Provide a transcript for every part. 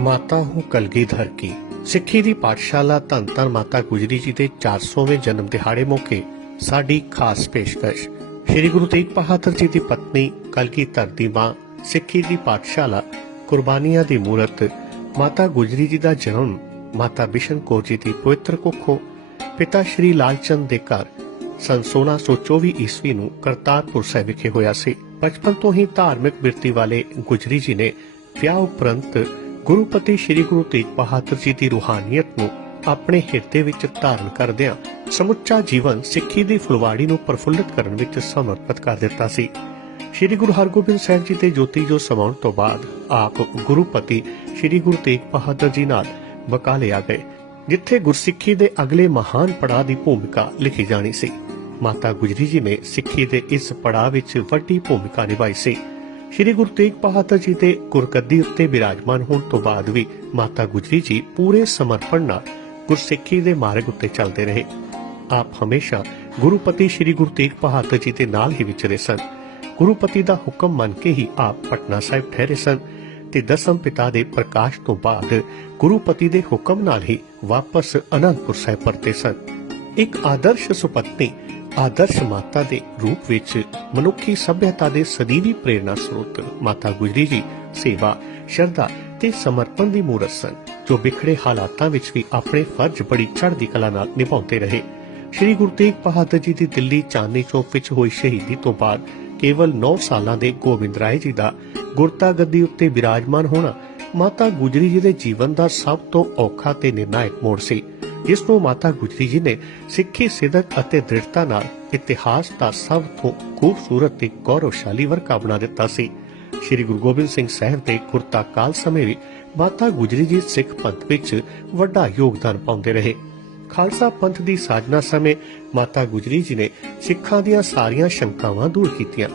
ਮਾਤਾ ਹੂੰ ਕਲਗੀਧਰ ਕੀ ਸਿੱਖੀ ਦੀ ਪਾਠਸ਼ਾਲਾ ਧੰਨ ਧੰਨ ਮਾਤਾ ਗੁਜਰੀ ਜੀ ਦੇ 400ਵੇਂ ਜਨਮ ਦਿਹਾੜੇ ਮੌਕੇ ਸਾਡੀ ਖਾਸ ਪੇਸ਼ਕਸ਼। ਸ੍ਰੀ ਗੁਰੂ ਤੇਗ ਬਹਾਦਰ ਜੀ ਦੀ ਪਤਨੀ ਕਲਗੀਧਰ ਦੀ ਮਾਂ ਸਿੱਖੀ ਦੀ ਪਾਠਸ਼ਾਲਾ ਕੁਰਬਾਨੀਆਂ ਦੀ ਮੂਰਤ ਮਾਤਾ ਗੁਜਰੀ ਜੀ ਦਾ ਜਨਮ ਮਾਤਾ ਬਿਸ਼ਨ ਕੌਰ ਜੀ ਦੀ ਪਵਿੱਤਰ ਕੁੱਖੋਂ ਪਿਤਾ ਸ਼੍ਰੀ ਲਾਲ ਚੰਦ ਦੇ ਘਰ ਸਨ 1624 ਈਸਵੀ ਨੂੰ ਕਰਤਾਰਪੁਰ ਸਾਹਿਬ ਵਿਖੇ ਹੋਇਆ ਸੀ। ਬਚਪਨ ਤੋਂ ਹੀ ਧਾਰਮਿਕ ਬਿਰਤੀ ਵਾਲੇ ਗੁਜਰੀ ਜੀ ਨੇ ਵਿਆਹ ਉਪਰੰਤ ਗੁਰੂਪਤੀ ਸ੍ਰੀ ਗੁਰੂ ਤੇਗ ਬਹਾਦਰ ਜੀ ਦੀ ਰੂਹਾਨੀਅਤ ਨੂੰ ਆਪਣੇ ਹਿਰਦੇ ਵਿੱਚ ਧਾਰਨ ਕਰਦਿਆਂ ਸਮੁੱਚਾ ਜੀਵਨ ਸਿੱਖੀ ਦੀ ਫੁਲਵਾੜੀ ਨੂੰ ਪ੍ਰਫੁੱਲਤ ਕਰਨ ਵਿੱਚ ਸਮਰਪਿਤ ਕਰ ਦਿੱਤਾ ਸੀ। ਸ੍ਰੀ ਗੁਰੂ ਹਰਗੋਬਿੰਦ ਸਾਹਿਬ ਜੀ ਦੇ ਜੋਤੀ ਜੋ ਸਮਾਉਣ ਤੋਂ ਬਾਅਦ ਆਪ ਗੁਰੂਪਤੀ ਸ੍ਰੀ ਗੁਰੂ ਤੇਗ ਬਹਾਦਰ ਜੀ ਨਾਲ ਬਕਾਲੇ ਆ ਗਏ, ਜਿੱਥੇ ਗੁਰਸਿੱਖੀ ਦੇ ਅਗਲੇ ਮਹਾਨ ਪੜਾਅ ਦੀ ਭੂਮਿਕਾ ਲਿਖੀ ਜਾਣੀ ਸੀ। ਮਾਤਾ ਗੁਜਰੀ ਜੀ ਨੇ ਸਿੱਖੀ ਦੇ ਇਸ ਪੜਾਅ ਵਿੱਚ ਵੱਡੀ ਭੂਮਿਕਾ ਨਿਭਾਈ ਸੀ। ਸ੍ਰੀ ਗੁਰੂ ਤੇਗ ਬਹਾਦਰ ਜੀ ਦੇ ਗੁਰਗੱਦੀ ਉੱਤੇ ਬਿਰਾਜਮਾਨ ਹੋਣ ਤੋਂ ਬਾਅਦ ਵੀ ਮਾਤਾ ਗੁਜਰੀ ਜੀ ਪੂਰੇ ਸਮਰਪਣ ਨਾਲ ਗੁਰਸਿੱਖੀ ਦੇ ਮਾਰਗ ਉੱਤੇ ਚੱਲਦੇ ਰਹੇ। ਆਪ ਹਮੇਸ਼ਾ ਗੁਰੂਪਤੀ ਸ੍ਰੀ ਗੁਰੂ ਤੇਗ ਬਹਾਦਰ ਜੀ ਦੇ ਨਾਲ ਹੀ ਵਿਚਰੇ ਸਨ। ਗੁਰੂਪਤੀ ਦਾ ਹੁਕਮ ਮੰਨ ਕੇ ਹੀ ਆਪ ਪਟਨਾ ਸਾਹਿਬ ਠਹਿਰੇ ਸਨ ਤੇ ਦਸਮ ਪਿਤਾ ਦੇ ਪ੍ਰਕਾਸ਼ ਤੋਂ ਬਾਅਦ ਗੁਰੂਪਤੀ ਦੇ ਹੁਕਮ ਨਾਲ ਹੀ ਵਾਪਸ ਅਨੰਦਪੁਰ ਸਾਹਿਬ ਪਰਤੇ ਸਨ। ਇੱਕ ਆਦਰਸ਼ ਸੁਪਤਨੀ ਆਦਰਸ਼ ਮਾਤਾ ਦੇ ਰੂਪ ਵਿੱਚ ਮਨੁੱਖੀ ਸਭਿਅਤਾ ਦੇ ਸਦੀਵੀ ਪ੍ਰੇਰਣਾ ਸਰੋਤ ਮਾਤਾ ਗੁਜਰੀ ਜੀ ਸੇਵਾ, ਸ਼ਰਧਾ ਤੇ ਸਮਰਪਣ ਦੀ ਮੂਰਤ ਸਨ, ਜੋ ਵਿਖੜੇ ਹਾਲਾਤਾਂ ਵਿੱਚ ਵੀ ਆਪਣੇ ਫਰਜ਼ ਬੜੀ ਚੜ੍ਹਦੀ ਕਲਾ ਨਾਲ ਨਿਭਾਉਂਦੇ ਰਹੇ। ਸ਼੍ਰੀ ਗੁਰੂ ਤੇਗ ਬਹਾਦਰ ਜੀ ਦੀ ਦਿੱਲੀ ਚਾਂਦਨੀ ਚੌਕ ਵਿੱਚ ਹੋਈ ਸ਼ਹੀਦੀ ਤੋਂ ਬਾਅਦ ਕੇਵਲ 9 ਸਾਲਾਂ ਦੇ ਗੋਬਿੰਦ ਰਾਏ ਜੀ ਦਾ ਗੁਰਤਾ ਗੱਦੀ ਉੱਤੇ ਵਿਰਾਜਮਾਨ ਹੋਣਾ ਮਾਤਾ ਗੁਜਰੀ ਜੀ ਦੇ ਜੀਵਨ ਦਾ ਸਭ ਤੋਂ ਔਖਾ ਤੇ ਨਿਰਣਾਇਕ ਮੋੜ ਸੀ। ਜਿਸ ਨੂੰ ਮਾਤਾ ਗੁਜਰੀ ਜੀ ਨੇ ਸਿੱਖੀ ਸਿੱਧਕ ਅਤੇ ਦ੍ਰਿੜਤਾ ਨਾਲ ਇਤਿਹਾਸ ਦਾ ਸਭ ਤੋਂ ਖੂਬਸੂਰਤ ਤੇ ਗੌਰਵਸ਼ਾਲੀ ਵਰਕਾ ਬਣਾ ਦਿੱਤਾ ਸੀ। ਸ੍ਰੀ ਗੁਰੂ ਗੋਬਿੰਦ ਸਿੰਘ ਸਾਹਿਬ ਦੇ ਗੁਰਤਾ ਕਾਲ ਸਮੇਂ ਵੀ ਮਾਤਾ ਗੁਜਰੀ ਜੀ ਸਿੱਖ ਪੰਥ ਵਿੱਚ ਵੱਡਾ ਯੋਗਦਾਨ ਪਾਉਂਦੇ ਰਹੇ। ਖਾਲਸਾ ਪੰਥ ਦੀ ਸਾਜਨਾ ਸਮੇਂ ਮਾਤਾ ਗੁਜਰੀ ਜੀ ਨੇ ਸਿੱਖਾਂ ਦੀਆਂ ਸਾਰੀਆਂ ਸ਼ੰਕਾਵਾਂ ਦੂਰ ਕੀਤੀਆਂ।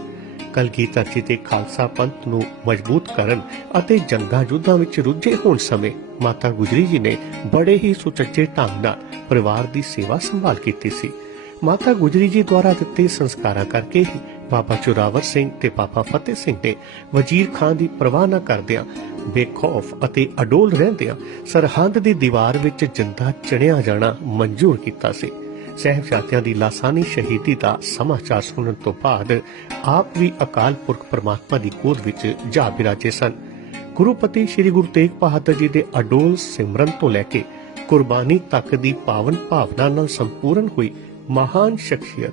ਕਲਗੀਧਰ ਜੀ ਦੇ ਖਾਲਸਾ ਪੰਥ ਨੂੰ ਮਜ਼ਬੂਤ ਕਰਨ ਅਤੇ ਜੰਗਾਂ ਯੁੱਧਾਂ ਵਿੱਚ ਰੁੱਝੇ ਹੋਣ ਸਮੇਂ ਮਾਤਾ ਗੁਜਰੀ ਜੀ ਨੇ ਬੜੇ ਹੀ ਸੁਚੱਜੇ ਢੰਗ ਨਾਲ ਪਰਿਵਾਰ ਦੀ ਸੇਵਾ ਸੰਭਾਲ ਕੀਤੀ ਸੀ। ਮਾਤਾ ਗੁਜਰੀ ਜੀ ਦੁਆਰਾ ਦਿੱਤੇ ਸੰਸਕਾਰਾਂ ਕਰਕੇ ਹੀ ਬਾਬਾ ਚੁਰਾਵਰ ਸਿੰਘ ਤੇ ਬਾਬਾ ਫਤਿਹ ਸਿੰਘ ਨੇ ਵਜ਼ੀਰ ਖਾਨ ਦੀ ਪਰਵਾਹ ਨਾ ਕਰਦਿਆਂ ਬੇਖੌਫ ਅਤੇ ਅਡੋਲ ਰਹਿੰਦਿਆਂ ਸਰਹੰਦ ਦੀ ਦੀਵਾਰ ਵਿੱਚ ਜਿੰਦਾ ਚਣਿਆ ਜਾਣਾ ਮਨਜ਼ੂਰ ਕੀਤਾ ਸੀ। ਸਹਿਬਜ਼ਾਦਿਆਂ ਦੀ ਲਾਸਾਨੀ ਸ਼ਹੀਦੀ ਦਾ ਸਮਾਚਾਰ ਸੁਣਨ ਤੋਂ ਬਾਅਦ ਆਪ ਵੀ ਅਕਾਲ ਪੁਰਖ ਪਰਮਾਤਮਾ ਦੀ ਗੋਦ ਵਿੱਚ ਜਾ ਬਿਰਾਜੇ ਸਨ। ਗੁਰੂਪਤੀ ਸ੍ਰੀ ਗੁਰੂ ਤੇਗ ਬਹਾਦਰ ਜੀ ਦੇ ਅਡੋਲ ਸਿਮਰਨ ਤੋਂ ਲੈ ਕੇ ਕੁਰਬਾਨੀ ਤੱਕ ਦੀ ਪਾਵਨ ਭਾਵਨਾ ਨਾਲ ਸੰਪੂਰਨ ਹੋਈ ਮਹਾਨ ਸ਼ਖਸੀਅਤ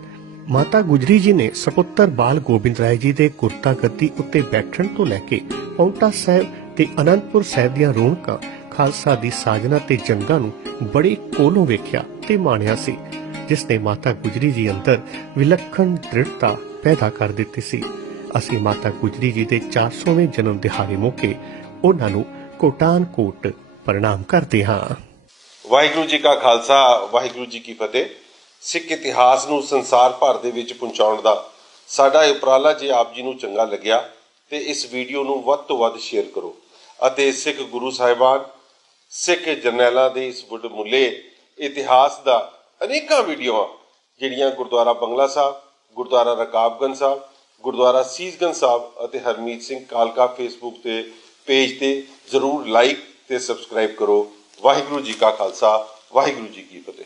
ਮਾਤਾ ਗੁਜਰੀ ਜੀ ਨੇ ਸਪੁੱਤਰ ਬਾਲ ਗੋਬਿੰਦ ਰਾਏ ਜੀ ਦੇ ਗੁਰਤਾ ਗੱਦੀ ਉੱਤੇ ਬੈਠਣ ਤੋਂ ਲੈ ਕੇ ਪੌਂਟਾ ਸਾਹਿਬ ਤੇ ਅਨੰਦਪੁਰ ਸਾਹਿਬ ਦੀਆਂ ਰੌਣਕਾਂ ਖਾਲਸਾ ਦੀ ਸਾਜਨਾ ਤੇ ਜੰਗਾਂ ਨੂੰ ਬੜੇ ਕੋਲੋਂ ਵੇਖਿਆ ਤੇ ਮਾਣਿਆ ਸੀ। ਜਿਸ ਨੇ ਮਾਤਾ ਗੁਜਰੀ ਜੀ ਅੰਦਰ ਵਿਲੱਖਣ ਦ੍ਰਿੜਤਾ ਪੈਦਾ ਕਰ ਦਿੱਤੀ ਸੀ। ਅਸੀਂ ਮਾਤਾ ਗੁਜਰੀ ਜੀ ਦੇ 400ਵੇਂ ਜਨਮ ਦਿਹਾੜੇ ਮੌਕੇ ਉਹਨਾਂ ਨੂੰ ਕੋਟਾਨ ਕੋਟ ਪ੍ਰਣਾਮ ਕਰਦੇ ਹਾਂ। ਵਾਹਿਗੁਰੂ ਜੀ ਕਾ ਖਾਲਸਾ, ਵਾਹਿਗੁਰੂ ਜੀ ਕੀ ਫਤਿਹ। ਸਿੱਖ ਇਤਿਹਾਸ ਨੂੰ ਸੰਸਾਰ ਭਰ ਦੇ ਵਿੱਚ ਪਹੁੰਚਾਉਣ ਦਾ ਸਾਡਾ ਇਹ ਉਪਰਾਲਾ ਜੇ ਆਪ ਜੀ ਨੂੰ ਚੰਗਾ ਲੱਗਿਆ, ਤੇ ਇਸ ਵੀਡੀਓ ਨੂੰ ਵੱਧ ਤੋਂ ਵੱਧ ਸ਼ੇਅਰ ਕਰੋ ਅਤੇ ਸਿੱਖ ਗੁਰੂ ਸਾਹਿਬਾਨ, ਸਿੱਖ ਜਰਨੈਲਾਂ ਦੇ ਇਸ ਮੁੱਲੇ ਇਤਿਹਾਸ ਦਾ ਅਨੇਕਾਂ ਵੀਡੀਓਆਂ, ਜਿਹੜੀਆਂ ਗੁਰਦੁਆਰਾ ਬੰਗਲਾ ਸਾਹਿਬ, ਗੁਰਦੁਆਰਾ ਰਕਾਬਗੰਜ ਸਾਹਿਬ, ਗੁਰਦੁਆਰਾ ਸੀਸਗੰਜ ਸਾਹਿਬ ਅਤੇ ਹਰਮੀਤ ਸਿੰਘ ਕਾਲਕਾ ਫੇਸਬੁੱਕ ਤੇ ਪੇਜ ਤੇ ਜ਼ਰੂਰ ਲਾਈਕ ਤੇ ਸਬਸਕ੍ਰਾਈਬ ਕਰੋ। ਵਾਹਿਗੁਰੂ ਜੀ ਕਾ ਖਾਲਸਾ, ਵਾਹਿਗੁਰੂ ਜੀ ਕੀ ਫਤਿਹ।